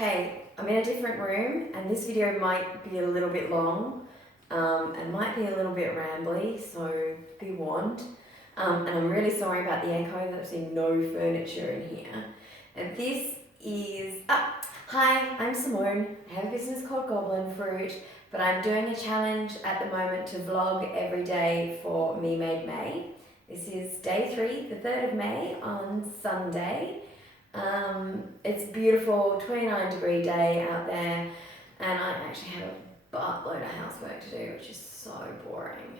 Okay, I'm in a different room and this video might be a little bit long and might be a little bit rambly, so be warned. And I'm really sorry about the echo, there's no furniture in here. And this is, hi, I'm Simone. I have a business called Goblin Fruit, but I'm doing a challenge at the moment to vlog every day for Me Made May. This is day 3, the 3rd of May on Sunday. It's beautiful, 29-degree day out there, and I actually have a buttload of housework to do, which is so boring.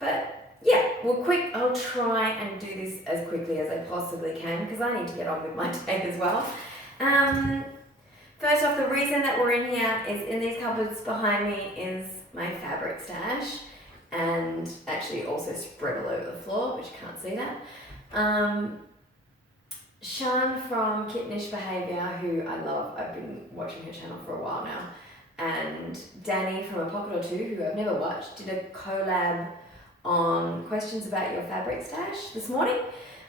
But yeah, I'll try and do this as quickly as I possibly can because I need to get on with my day as well. First off, the reason that we're in here is in these cupboards behind me is my fabric stash, and actually also spread all over the floor, which you can't see that. Shan from Kittenish Behaviour, who I love, I've been watching her channel for a while now, and Danny from A Pocket or Two, who I've never watched, did a collab on questions about your fabric stash this morning.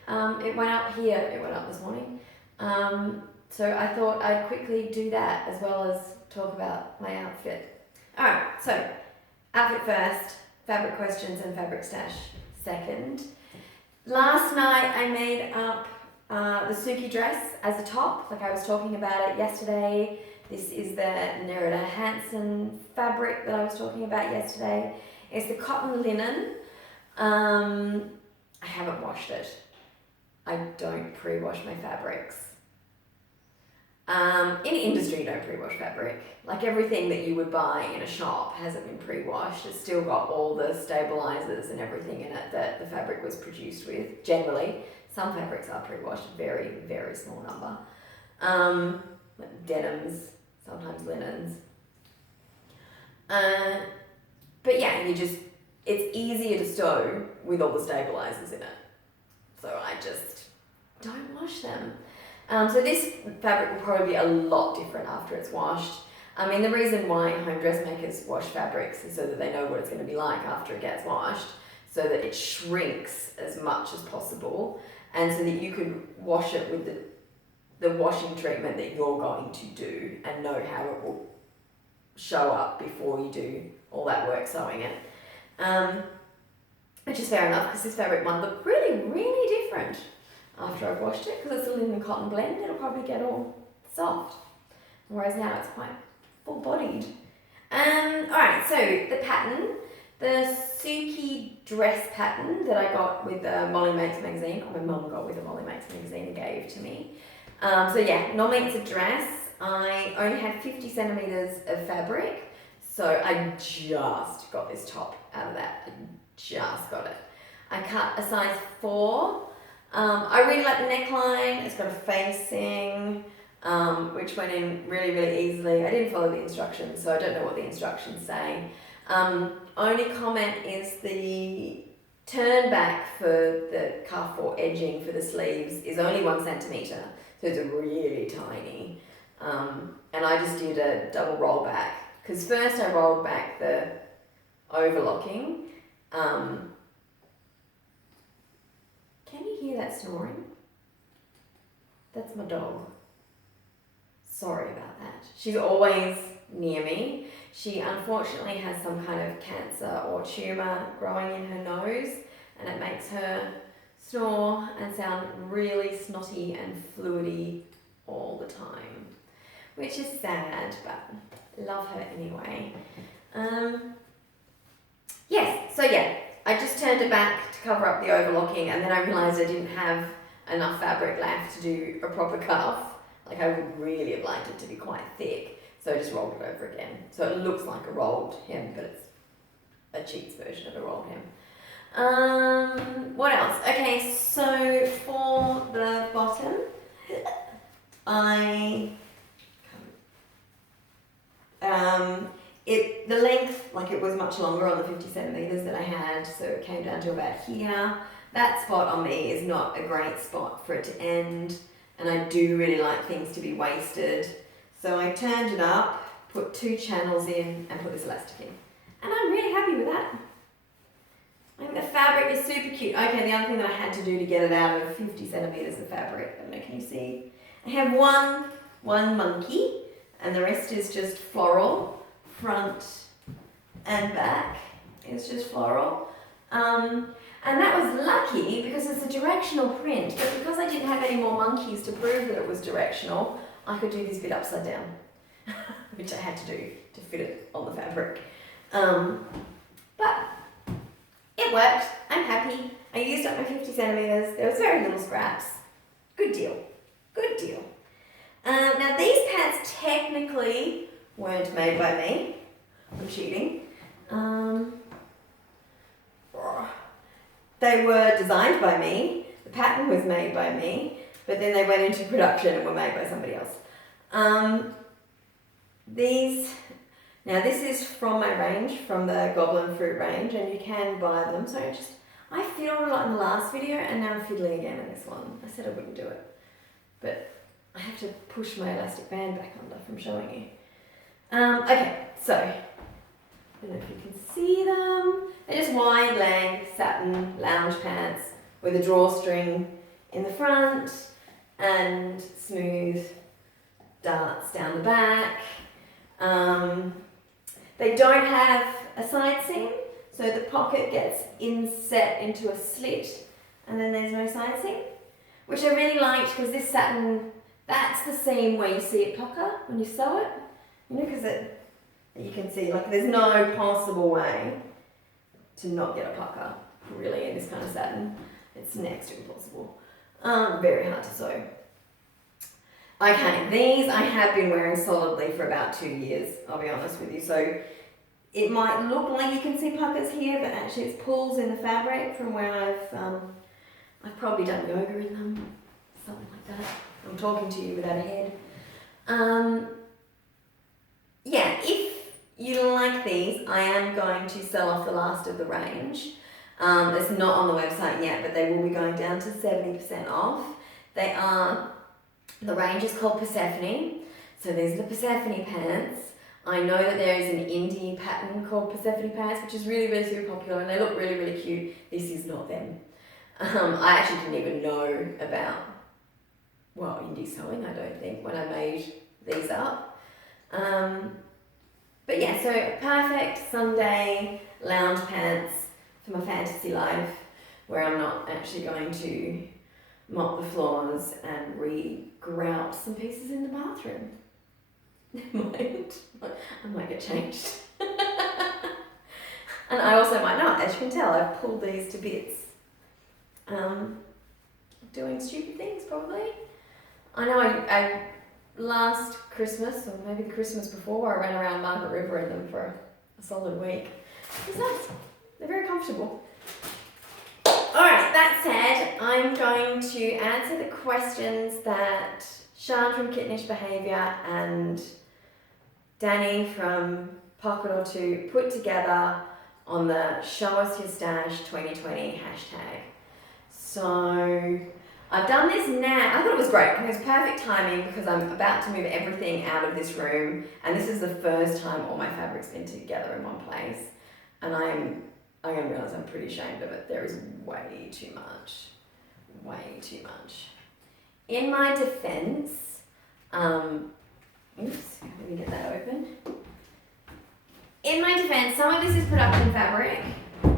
It went up this morning. So I thought I'd quickly do that as well as talk about my outfit. Alright, so outfit first, fabric questions and fabric stash second. Last night I made up the Suki dress as a top, like I was talking about it yesterday. This is the Nerida Hanson fabric that I was talking about yesterday. It's the cotton linen. I haven't washed it. I don't pre-wash my fabrics. In industry, you don't pre-wash fabric. Like everything that you would buy in a shop hasn't been pre-washed. It's still got all the stabilizers and everything in it that the fabric was produced with, generally. Some fabrics are pre-washed, very, very small number. Like denims, sometimes linens. But yeah, it's easier to sew with all the stabilizers in it. So I just don't wash them. So this fabric will probably be a lot different after it's washed. I mean, the reason why home dressmakers wash fabrics is so that they know what it's going to be like after it gets washed, so that it shrinks as much as possible, and so that you could wash it with the washing treatment that you're going to do and know how it will show up before you do all that work sewing it. Which is fair enough, because this fabric might look really, really different after I've washed it, because it's a linen cotton blend. It'll probably get all soft, whereas now it's quite full-bodied. Alright, so the pattern, the Suki dress pattern that I got with the Mollie Makes magazine, or my mum got with the Mollie Makes magazine and gave to me. So yeah, normally it's a dress. I only had 50 centimeters of fabric, so I just got this top out of that. I just got it. I cut a size 4. I really like the neckline. It's got a facing, which went in really, really easily. I didn't follow the instructions, so I don't know what the instructions say. Only comment is the turn back for the cuff or edging for the sleeves is only 1 centimeter, so it's really tiny. And I just did a double roll back, because first I rolled back the overlocking. Can you hear that snoring? That's my dog. Sorry about that. She's always near me. She unfortunately has some kind of cancer or tumour growing in her nose, and it makes her snore and sound really snotty and fluidy all the time, which is sad, but love her anyway. Yes, so yeah, I just turned it back to cover up the overlocking, and then I realised I didn't have enough fabric left to do a proper cuff. Like I would really have liked it to be quite thick, so I just rolled it over again. So it looks like a rolled hem, but it's a cheats version of a rolled hem. What else? Okay, so for the bottom, the length, like it was much longer on the 50 centimeters that I had, so it came down to about here. That spot on me is not a great spot for it to end, and I do really like things to be waisted. So I turned it up, put 2 channels in, and put this elastic in. And I'm really happy with that. I think the fabric is super cute. Okay, the other thing that I had to do to get it out of 50 centimeters of fabric, I don't know, can you see? I have one monkey, and the rest is just floral, front and back. It's just floral. And that was lucky because it's a directional print, but because I didn't have any more monkeys to prove that it was directional, I could do this bit upside down, which I had to do to fit it on the fabric. But it worked. I'm happy. I used up my 50 centimeters. There was very little scraps. Good deal. Good deal. Now these pants technically weren't made by me. I'm cheating. They were designed by me. The pattern was made by me, but then they went into production and were made by somebody else. Now this is from my range, from the Goblin Fruit range, and you can buy them. So I fiddled a lot in the last video, and now I'm fiddling again in this one. I said I wouldn't do it, but I have to push my elastic band back under from showing you. Okay, so I don't know if you can see them. They're just wide leg satin lounge pants with a drawstring in the front and smooth darts down the back. They don't have a side seam, so the pocket gets inset into a slit and then there's no side seam, which I really liked because this satin, that's the seam where you see it pucker when you sew it, you know, because you can see, like, there's no possible way to not get a pucker, really, in this kind of satin. It's next to impossible. Very hard to sew. Okay, these I have been wearing solidly for about 2 years, I'll be honest with you. So it might look like you can see puckers here, but actually it's pulls in the fabric from where I've probably done yoga in them, something like that. I'm talking to you without a head. Yeah, if you like these, I am going to sell off the last of the range. It's not on the website yet, but they will be going down to 70% off. The range is called Persephone. So these are the Persephone pants. I know that there is an indie pattern called Persephone pants, which is really, really super popular, and they look really, really cute. This is not them. I actually didn't even know about, well, indie sewing, I don't think, when I made these up. But yeah, so perfect Sunday lounge pants for my fantasy life, where I'm not actually going to mop the floors and re-grout some pieces in the bathroom. Never mind. I might get changed. And I also might not. As you can tell, I've pulled these to bits. Doing stupid things, probably. I know I last Christmas, or maybe the Christmas before, I ran around Margaret River in them for a solid week. It's nice. They're very comfortable. Alright, that said, I'm going to answer the questions that Sian from Kittenish Behaviour and Danny from Pocket or Two put together on the Show Us Your Stash 2020 hashtag. So I've done this now. I thought it was great. It was perfect timing because I'm about to move everything out of this room, and this is the first time all my fabric's been together in one place, and I'm going to realise I'm pretty ashamed of it. There is way too much. Way too much. In my defence, oops, let me get that open. In my defence, some of this is production fabric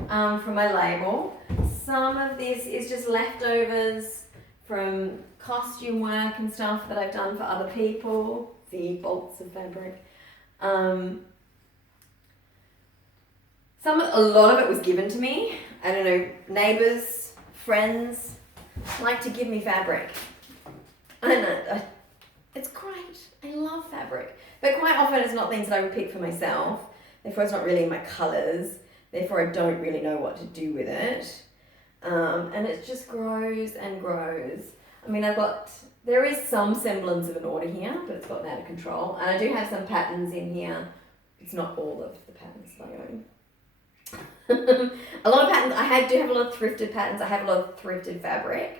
from my label. Some of this is just leftovers from costume work and stuff that I've done for other people. The bolts of fabric. A lot of it was given to me. I don't know, neighbours, friends like to give me fabric. It's great. I love fabric. But quite often it's not things that I would pick for myself. Therefore it's not really in my colours. Therefore I don't really know what to do with it. And it just grows and grows. I mean, there is some semblance of an order here, but it's gotten out of control. And I do have some patterns in here. It's not all of the patterns that I own. A lot of patterns, do have a lot of thrifted patterns. I have a lot of thrifted fabric.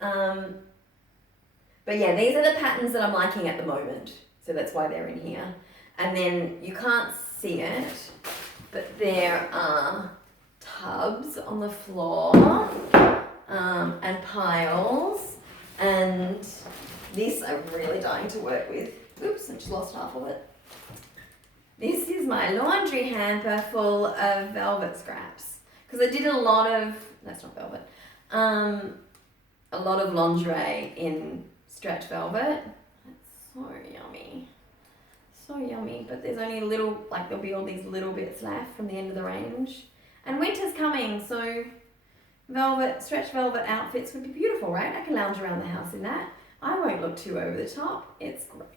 But yeah, these are the patterns that I'm liking at the moment. So that's why they're in here. And then you can't see it, but there are tubs on the floor and piles and This I'm really dying to work with. Oops, I just lost half of it. This is my laundry hamper full of velvet scraps. Because I did a lot of, that's not velvet, a lot of lingerie in stretch velvet. It's so yummy. So yummy, but there's only a little, like there'll be all these little bits left from the end of the range. And winter's coming, so stretch velvet outfits would be beautiful, right? I can lounge around the house in that. I won't look too over the top. It's great.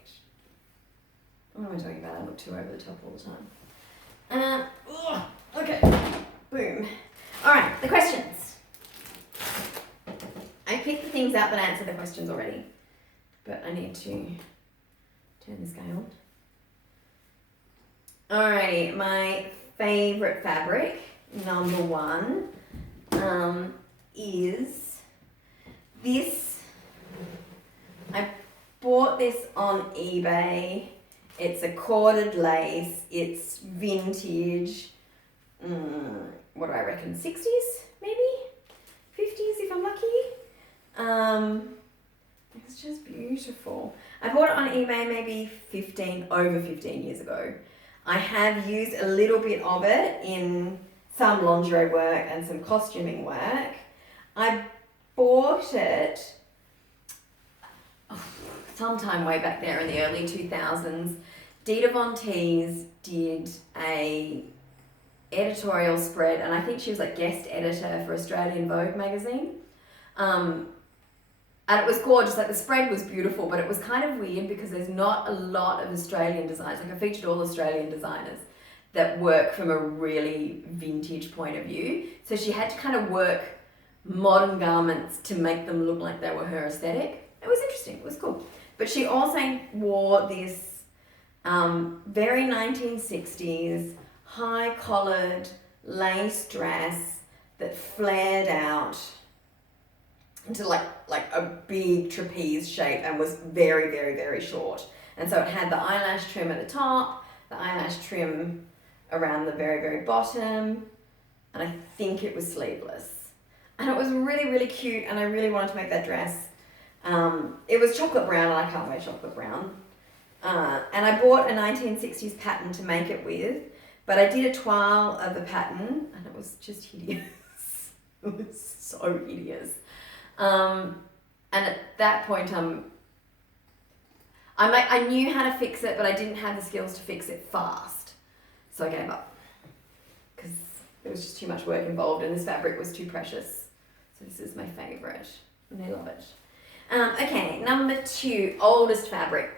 What am I talking about? I look too over the top all the time. Okay, boom. All right, the questions. I picked the things out that answer the questions already, but I need to turn the scale. Alrighty, my favorite fabric, number one, is this. I bought this on eBay. It's a corded lace. It's vintage. What do I reckon? 60s, maybe? 50s if I'm lucky. It's just beautiful. I bought it on eBay maybe over 15 years ago. I have used a little bit of it in some lingerie work and some costuming work. I bought it sometime way back there in the early 2000s. Dita Von Teese did a editorial spread, and I think she was like guest editor for Australian Vogue magazine. And it was gorgeous, like the spread was beautiful, but it was kind of weird because there's not a lot of Australian designers. Like I featured all Australian designers that work from a really vintage point of view. So she had to kind of work modern garments to make them look like they were her aesthetic. It was interesting, it was cool. But she also wore this very 1960s high-collared lace dress that flared out into like a big trapeze shape and was very, very, very short. And so it had the eyelash trim at the top, the eyelash trim around the very, very bottom, and I think it was sleeveless. And it was really, really cute, and I really wanted to make that dress. It was chocolate brown, and I can't wear chocolate brown. And I bought a 1960s pattern to make it with, but I did a toile of the pattern, and it was just hideous. It was so hideous. And at that point, I knew how to fix it, but I didn't have the skills to fix it fast. So I gave up because there was just too much work involved, and this fabric was too precious. So this is my favorite, and I love it. Okay, number two, oldest fabric.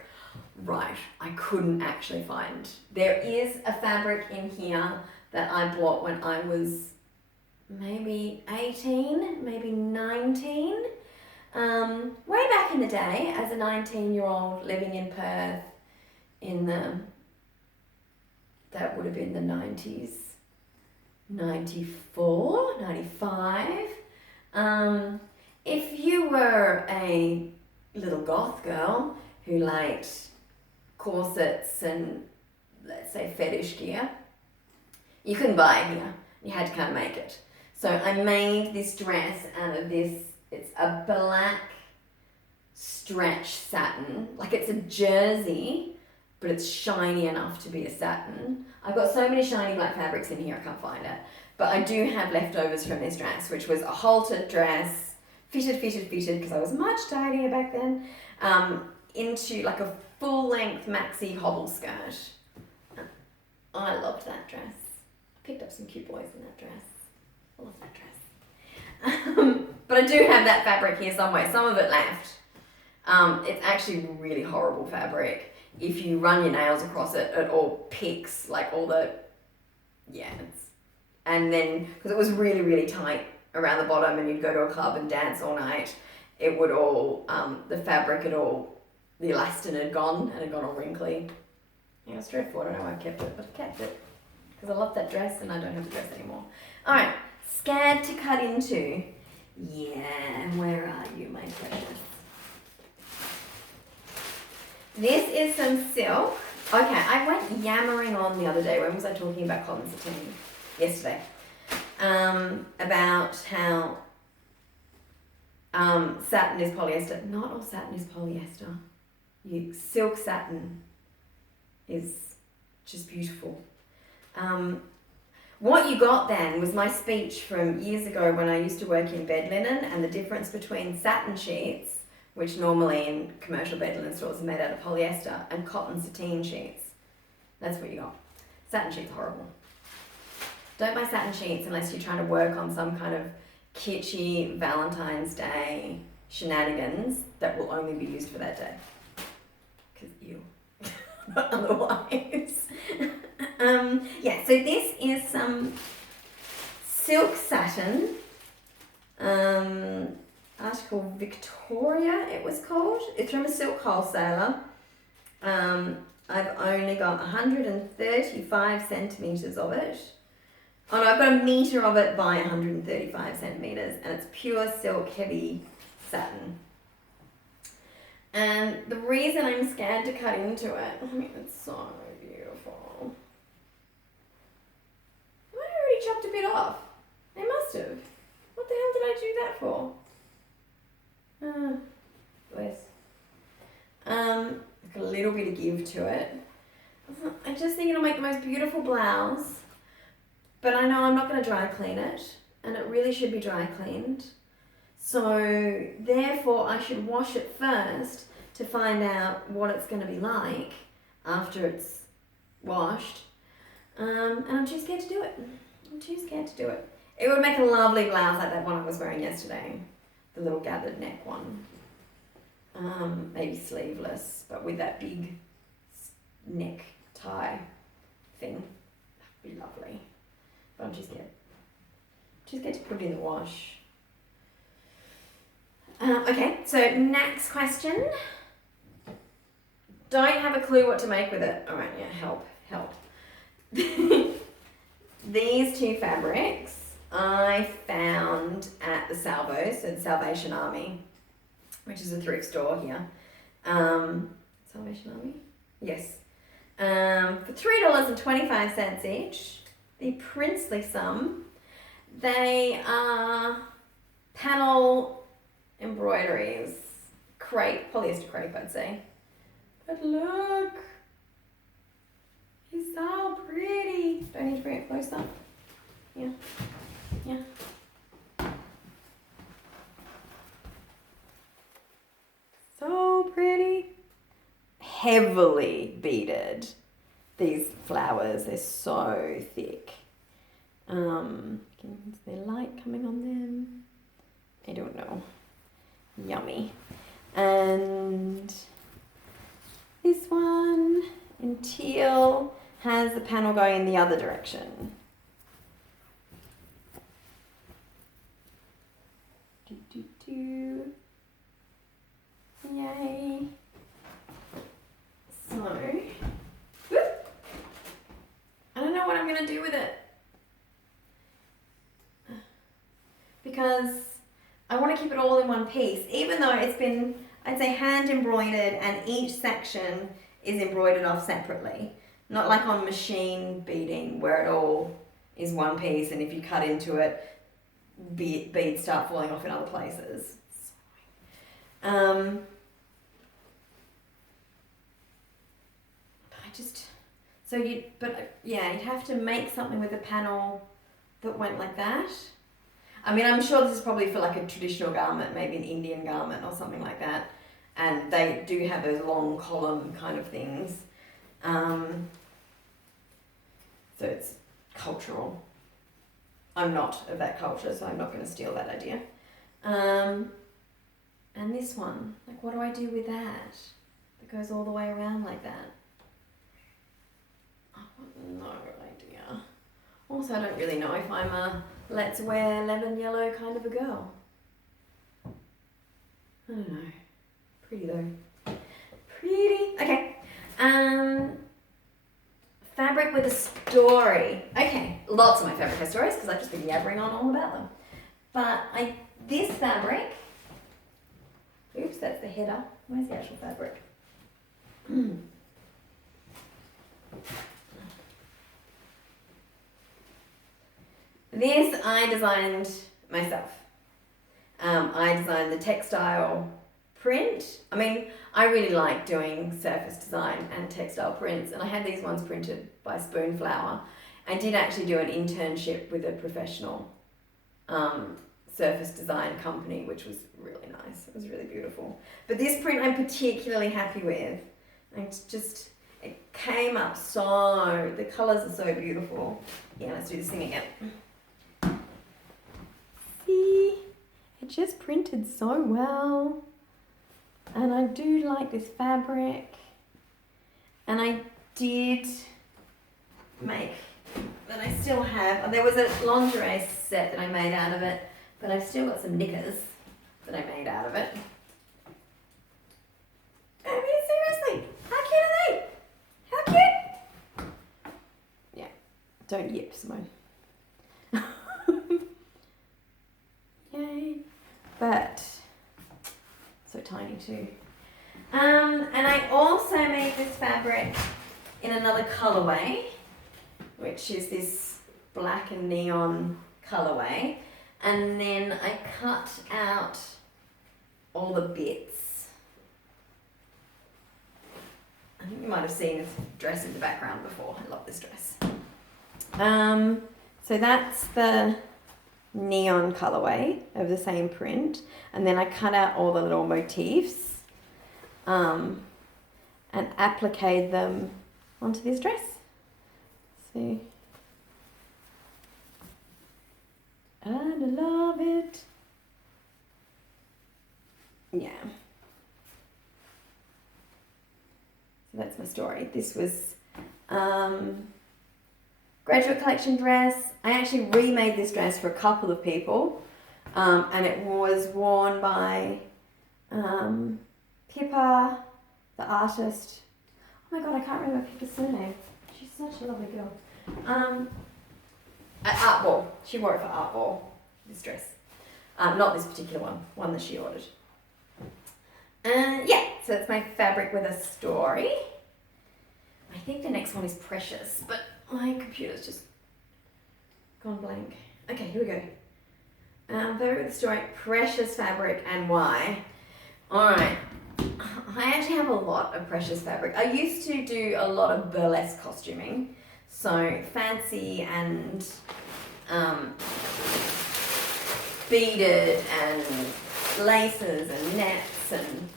Right, I couldn't actually find. There is a fabric in here that I bought when I was maybe 18, maybe 19. Way back in the day, as a 19-year-old living in Perth that would have been the 90s, 94, 95. If you were a little goth girl who liked corsets and, let's say, fetish gear, you couldn't buy it here. You had to kind of make it. So I made this dress out of this. It's a black stretch satin. Like it's a jersey, but it's shiny enough to be a satin. I've got so many shiny black fabrics in here, I can't find it. But I do have leftovers from this dress, which was a haltered dress, fitted, because I was much tinier back then, into like a full-length maxi hobble skirt. I loved that dress. Picked up some cute boys in that dress. I love that dress. But I do have that fabric here somewhere. Some of it left. It's actually really horrible fabric. If you run your nails across it, it all picks, like all the, and then, because it was really, really tight around the bottom and you'd go to a club and dance all night, it would all, the fabric had all, the elastin had gone and had gone all wrinkly. Yeah, it was dreadful. I don't know why I kept it, but I kept it because I love that dress and I don't have the dress anymore. All right, scad to cut into. Yeah, where are you, my precious? This is some silk. Okay, I went yammering on the other day. When was I talking about cotton sateen? Yesterday. About how Satin is polyester. Not all satin is polyester. Silk satin is just beautiful. What you got then was my speech from years ago when I used to work in bed linen, and the difference between satin sheets, which normally in commercial bed linen stores are made out of polyester, and cotton sateen sheets. That's what you got. Satin sheets horrible. Don't buy satin sheets unless you're trying to work on some kind of kitschy Valentine's Day shenanigans that will only be used for that day. Because ew. But otherwise. Yeah, so this is some silk satin. Article Victoria, it was called. It's from a silk wholesaler. I've only got 135 centimetres of it. Oh no, I've got a metre of it by 135 centimetres, and it's pure silk heavy satin. And the reason I'm scared to cut into it, I mean, it's so beautiful. I already chopped a bit off. I must have. What the hell did I do that for? Bless. Like a little bit of give to it. I just think it'll make the most beautiful blouse, but I know I'm not going to dry clean it, and it really should be dry cleaned. So therefore I should wash it first to find out what it's going to be like after it's washed. And I'm too scared to do it. It would make a lovely blouse like that one I was wearing yesterday. The little gathered neck one. Maybe sleeveless, but with that big neck tie thing. That'd be lovely. But I'm too scared. Too scared to put it in the wash. Okay, so next question. Don't have a clue what to make with it. Alright, yeah, help. These two fabrics I found at the Salvos, so the Salvation Army, which is a thrift store here. Salvation Army? Yes. For $3.25 each, the princely sum. They are panel embroideries, crepe, polyester crepe, I'd say. But look, he's so pretty. Do I need to bring it closer? Yeah. So pretty. Heavily beaded. These flowers, they're so thick. Is there light coming on them? I don't know. Yummy. And this one in teal has the panel going in the other direction. Yay. So, I don't know what I'm going to do with it. Because I want to keep it all in one piece, even though it's been, I'd say, hand embroidered, and each section is embroidered off separately. Not like on machine beading where it all is one piece, and if you cut into it, beads start falling off in other places. You'd have to make something with a panel that went like that. I mean, I'm sure this is probably for like a traditional garment, maybe an Indian garment or something like that. And they do have those long column kind of things. So it's cultural. I'm not of that culture, so I'm not going to steal that idea. And this one, like, what do I do with that? That goes all the way around like that. No idea. Also, I don't really know if I'm a let's wear lemon yellow kind of a girl. I don't know. Pretty though. Pretty. Okay. Fabric with a story. Okay. Lots of my fabric has stories because I've just been yabbering on all about them. But this fabric. Oops, that's the header. Where's the actual fabric? This I designed myself. I designed the textile print. I mean, I really like doing surface design and textile prints, and I had these ones printed by Spoonflower. I did actually do an internship with a professional surface design company, which was really nice. It was really beautiful. But this print I'm particularly happy with. It came up so, the colours are so beautiful. Yeah, let's do this thing again. See, it just printed so well. And I do like this fabric. And I did make, that I still have, there was a lingerie set that I made out of it, but I've still got some knickers that I made out of it. I mean, seriously, how cute are they? How cute? Yeah, don't yip, Simone. Yay. But, so tiny too. And I also made this fabric in another colourway, which is this black and neon colourway. And then I cut out all the bits. I think you might have seen this dress in the background before. I love this dress. So that's the neon colourway of the same print. And then I cut out all the little motifs and appliqued them onto this dress. See? And I love it. Yeah. So that's my story. This was graduate collection dress. I actually remade this dress for a couple of people, and it was worn by Pippa, the artist. Oh my god, I can't remember Pippa's surname. She's such a lovely girl. At Art Ball. She wore it for Art Ball, this dress. Not this particular one that she ordered. Yeah, so that's my fabric with a story. I think the next one is Precious, but my computer's just gone blank. Okay, here we go. Fabric with a story, Precious fabric and why. Alright, I actually have a lot of Precious fabric. I used to do a lot of burlesque costuming. So fancy and beaded and laces and nets and,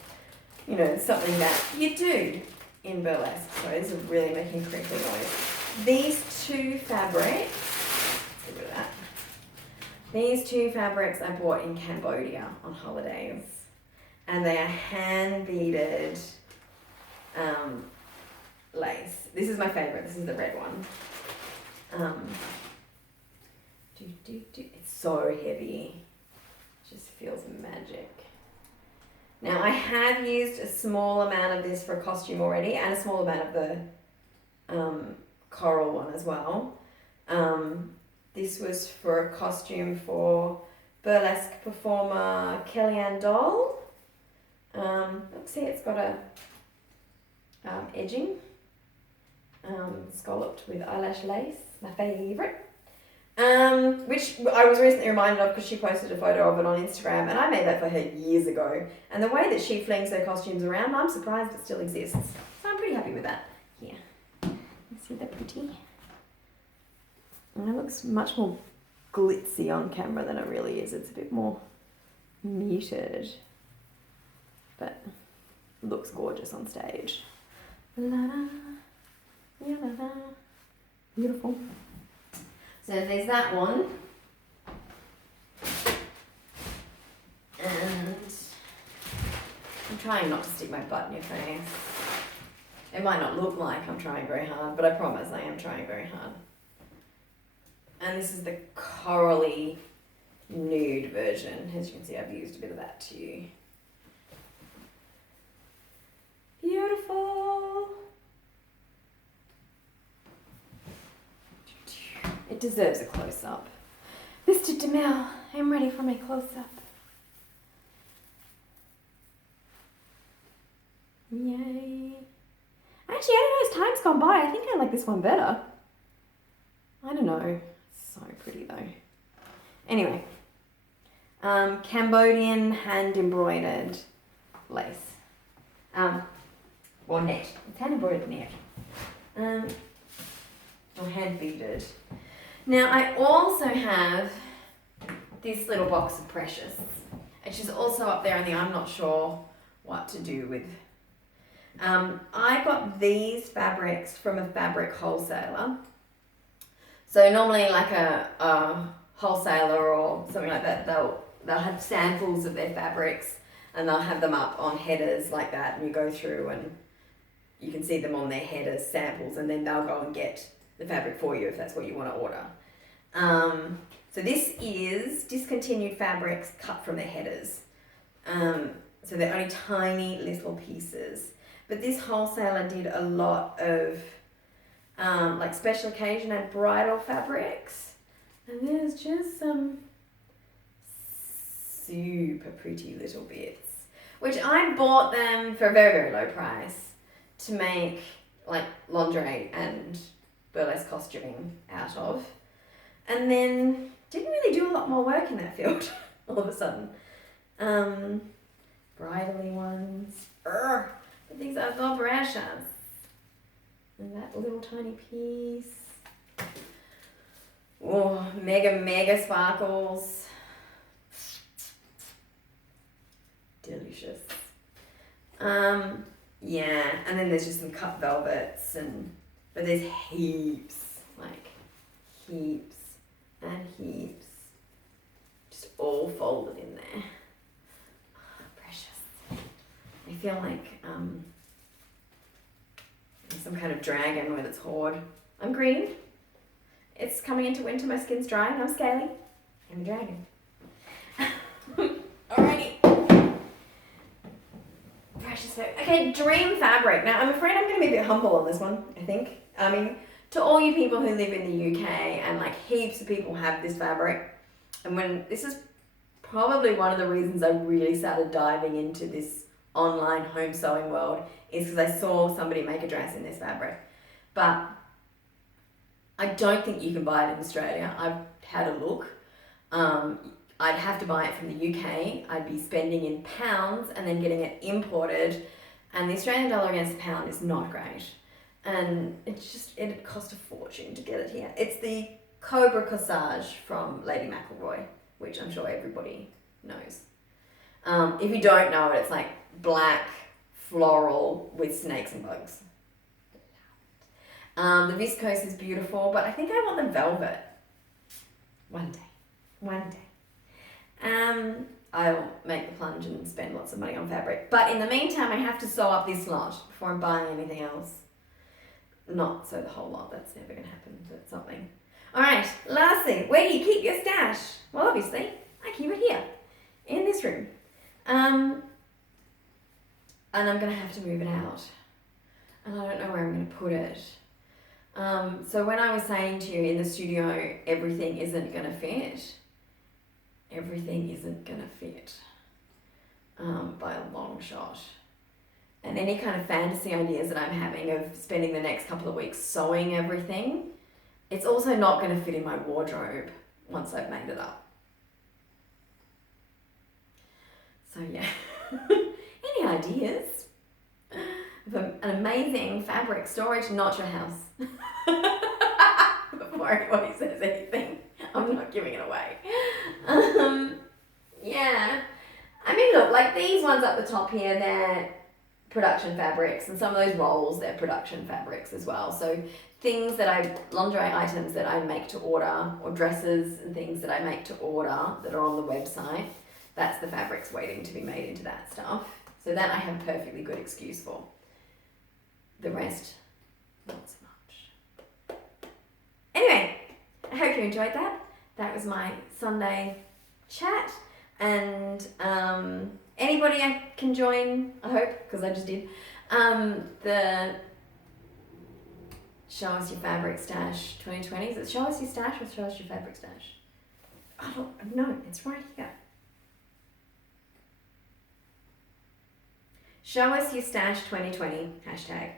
you know, something that you do in burlesque. So this is really making crinkly noise. These two fabrics, let's get rid of that. These two fabrics I bought in Cambodia on holidays, and they are hand beaded lace. This is my favourite. This is the red one. It's so heavy. It just feels magic. Now I have used a small amount of this for a costume already, and a small amount of the coral one as well. This was for a costume for burlesque performer Kellyanne Doll. Look, see, it's got a edging. Scalloped with eyelash lace, my favourite, which I was recently reminded of because she posted a photo of it on Instagram, and I made that for her years ago. And the way that she flings her costumes around, I'm surprised it still exists. So I'm pretty happy with that. Here, you see that pretty? And it looks much more glitzy on camera than it really is. It's a bit more muted, but it looks gorgeous on stage. La-da. Beautiful. So there's that one. And I'm trying not to stick my butt in your face. It might not look like I'm trying very hard, but I promise I am trying very hard. And this is the corally nude version. As you can see, I've used a bit of that too. Beautiful. It deserves a close-up. Mr. DeMille, I'm ready for my close-up. Yay. Actually, I don't know, as time's gone by, I think I like this one better. I don't know. It's so pretty though. Anyway, Cambodian hand embroidered lace. Or net. It's hand embroidered net. Or hand beaded. Now I also have this little box of Precious, which is also up there in the I'm not sure what to do with. I got these fabrics from a fabric wholesaler. So normally like a wholesaler or something like that, they'll have samples of their fabrics and they'll have them up on headers like that, and you go through and you can see them on their headers, samples, and then they'll go and get the fabric for you if that's what you want to order. So this is discontinued fabrics cut from their headers. So they're only tiny little pieces. But this wholesaler did a lot of like special occasion and bridal fabrics. And there's just some super pretty little bits, which I bought them for a very, very low price to make like lingerie and burlesque costuming out of. And then didn't really do a lot more work in that field all of a sudden. Bridally ones. The things I've got precious. And that little tiny piece. Oh, mega sparkles. Delicious. Yeah, and then there's just some cut velvets but there's heaps and heaps. Just all folded in there. Oh, precious. I feel like some kind of dragon with its hoard. I'm green. It's coming into winter, my skin's dry, and I'm scaly. I'm a dragon. Alrighty. Precious. Okay, dream fabric. Now, I'm afraid I'm going to be a bit humble on this one, I think. I mean, to all you people who live in the UK, and like heaps of people have this fabric, and this is probably one of the reasons I really started diving into this online home sewing world, is because I saw somebody make a dress in this fabric. But I don't think you can buy it in Australia. I've had a look. I'd have to buy it from the UK. I'd be spending in pounds and then getting it imported. And the Australian dollar against the pound is not great. And it'd cost a fortune to get it here. It's the Cobra Corsage from Lady McElroy, which I'm sure everybody knows. If you don't know it, it's like black, floral with snakes and bugs. The viscose is beautiful, but I think I want the velvet. One day. I'll make the plunge and spend lots of money on fabric. But in the meantime, I have to sew up this lot before I'm buying anything else. Not sew the whole lot, that's never going to happen, but something. Alright, lastly, where do you keep your stash? Well, obviously, I keep it here, in this room. And I'm going to have to move it out. And I don't know where I'm going to put it. So when I was saying to you in the studio, everything isn't going to fit. Everything isn't going to fit by a long shot. And any kind of fantasy ideas that I'm having of spending the next couple of weeks sewing everything, it's also not going to fit in my wardrobe once I've made it up. So yeah, any ideas of an amazing fabric storage? Not your house. Before anybody says anything, I'm not giving it away. Yeah, I mean, look, like these ones up the top here, they're production fabrics, and some of those rolls, they're production fabrics as well. So things lingerie items that I make to order, or dresses and things that I make to order that are on the website, that's the fabrics waiting to be made into that stuff. So that I have a perfectly good excuse for. The rest, not so much. Anyway, I hope you enjoyed that. That was my Sunday chat, and anybody I can join, I hope, because I just did, the Show Us Your Fabric Stash 2020. Is it Show Us Your Stash or Show Us Your Fabric Stash? I don't know, it's right here. Show Us Your Stash 2020, hashtag.